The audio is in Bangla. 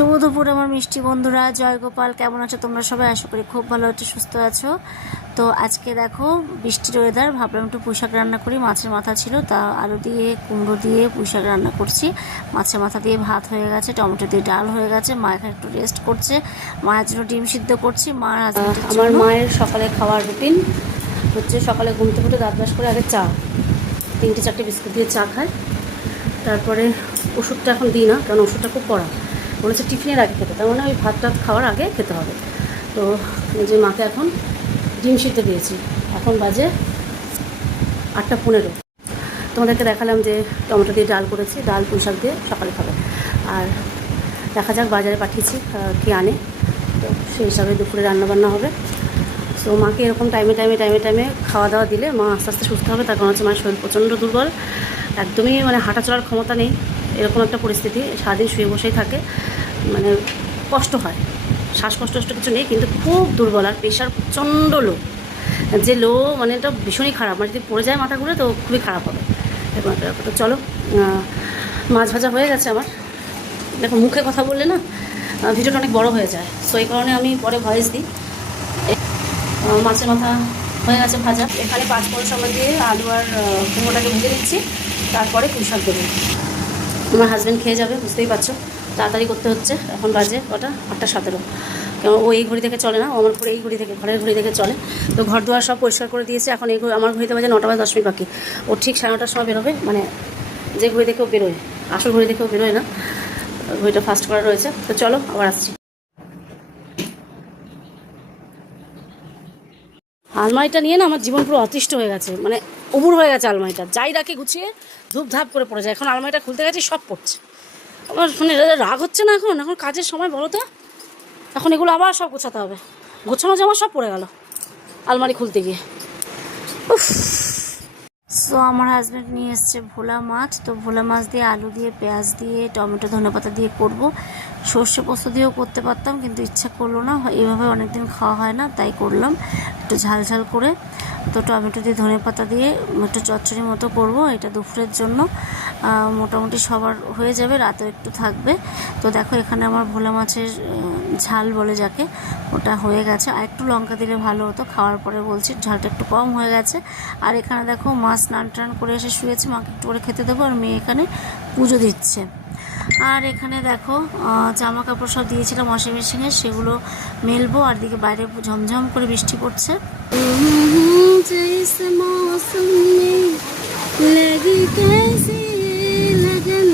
শুভ দুপুর আমার মিষ্টি বন্ধুরা, জয় গোপাল। কেমন আছো তোমরা সবাই? আশা করি খুব ভালো আছো, সুস্থ আছো। তো আজকে দেখো বৃষ্টির ওয়েদার, ভাবলাম একটু পুঁইশাক রান্না করি। মাছের মাথা ছিল, তা আলু দিয়ে কুমড়ো দিয়ে পুঁইশাক রান্না করছি। মাছের মাথা দিয়ে ভাত হয়ে গেছে, টমেটো দিয়ে ডাল হয়ে গেছে। মা এখানে একটু রেস্ট করছে, মায়ের জন্য ডিম সিদ্ধ করছি। মার আমার মায়ের সকালে খাওয়ার রুটিন হচ্ছে সকালে ঘুম থেকে উঠে দাঁত ব্রাশ করে আগে চা, 3-4টে বিস্কুট দিয়ে চা খায়। তারপরে ওষুধটা এখন দিই না, কারণ ওষুধটা খুব কড়া, বলেছে টিফিনের আগে খেতে, তার মানে ওই ভাত টাত খাওয়ার আগে খেতে হবে। তো যে মাকে এখন ডিম সিদ্ধ দিয়েছি, এখন বাজে 8:15। তোমাদেরকে দেখালাম যে টমেটো দিয়ে ডাল করেছি, ডাল পুঁইশাক দিয়ে সকালে খাবে। আর দেখা যাক বাজারে পাঠিয়েছি কি আনে, তো সেই হিসাবে দুপুরে রান্নাবান্না হবে। সো মাকে এরকম টাইমে খাওয়া দাওয়া দিলে মা আস্তে আস্তে সুস্থ হবে। তার কারণ হচ্ছে মায়ের শরীর প্রচণ্ড দুর্বল, একদমই মানে হাঁটা চলার ক্ষমতা নেই, এরকম একটা পরিস্থিতি। সারাদিন শুয়ে বসেই থাকে, মানে কষ্ট হয়, শ্বাসকষ্ট কিছু নেই, কিন্তু খুব দুর্বল। আর প্রেশার প্রচণ্ড লো, যে লো মানে এটা ভীষণই খারাপ, মানে যদি পড়ে যায় মাথা ঘুরে তো খুবই খারাপ হবে। তো চলো, মাছ ভাজা হয়ে গেছে আমার। দেখো মুখে কথা বললে না ভিডিওটা অনেক বড় হয়ে যায়, সো এই কারণে আমি পরে ভয়েস দিই। মাছের মাথা হয়ে গেছে ভাজা, এখানে 5 ফোড়ন সময় দিয়ে আলু আর কুমড়োটাকে ভেজে দিচ্ছি, তারপরে পুঁইশাক দেবো। আমার হাজব্যান্ড খেয়ে যাবে, বুঝতেই পারছো, তাড়াতাড়ি করতে হচ্ছে। এখন বাজে কটা, 8:17। কেন ও এই ঘড়ি থেকে চলে না, ও আমার ঘরে এই ঘড়ি থেকে, ঘরের ঘড়ি থেকে চলে। তো ঘর দুয়ার সব পরিষ্কার করে দিয়েছে। এখন এই আমার ঘড়িতে বাজে 9:10 বাকি। ও ঠিক 9:30 সময় বেরোবে, মানে যে ঘড়ি থেকেও বেরোয়, আসল ঘড়ি থেকেও বেরোয় না, ঘড়িটা ফাস্ট করা রয়েছে। তো চলো আবার আসছি। আলমারিটা নিয়ে না আমার জীবন পুরো অতিষ্ঠ হয়ে গেছে, মানে উবুর হয়ে গেছে আলমারিটা। যাই রাখে গুছিয়ে ধূপধাপ করে পড়ে যায়। এখন আলমারিটা খুলতে গেছি, সব পড়ছে। আমার মানে রাগ হচ্ছে না, এখন কাজের সময় বলো তো। এখন এগুলো আবার সব গোছাতে হবে, গোছানো জামা সব পড়ে গেল আলমারি খুলতে গিয়ে। সো আমার হাজব্যান্ড নিয়ে এসছে ভোলা মাছ। তো ভোলা মাছ দিয়ে আলু দিয়ে পেঁয়াজ দিয়ে টমেটো ধনেপাতা দিয়ে করব। সর্ষে পোস্ত দিয়েও করতে পারতাম, কিন্তু ইচ্ছা করলো না, এইভাবে অনেকদিন খাওয়া হয় না, তাই করলাম একটু ঝাল ঝাল করে। তো টমেটো দিয়ে ধনেপাতা দিয়ে একটু চচ্চড়ি মতো করব, এটা দুপুরের জন্য। মোটামুটি সবার হয়ে যাবে, রাতেও একটু থাকবে। তো দেখো এখানে আমার ভোলা মাছের ঝাল বলে যাকে, ওটা হয়ে গেছে। আর একটু লঙ্কা দিলে ভালো হতো, খাওয়ার পরে বলছি ঝালটা একটু কম হয়ে গেছে। আর এখানে দেখো মা স্নান টান করে এসে শুয়েছে, মাকে একটু করে খেতে দেবো, আর মেয়ে এখানে পুজো দিচ্ছে। আর এখানে দেখো জামা কাপড় সব দিয়েছিলাম ওয়াশিং মেশিনে, সেগুলো মেলবো। আর দিকে বাইরে ঝমঝম করে বৃষ্টি পড়ছে। जैसे मौसम में लगी कैसी लगन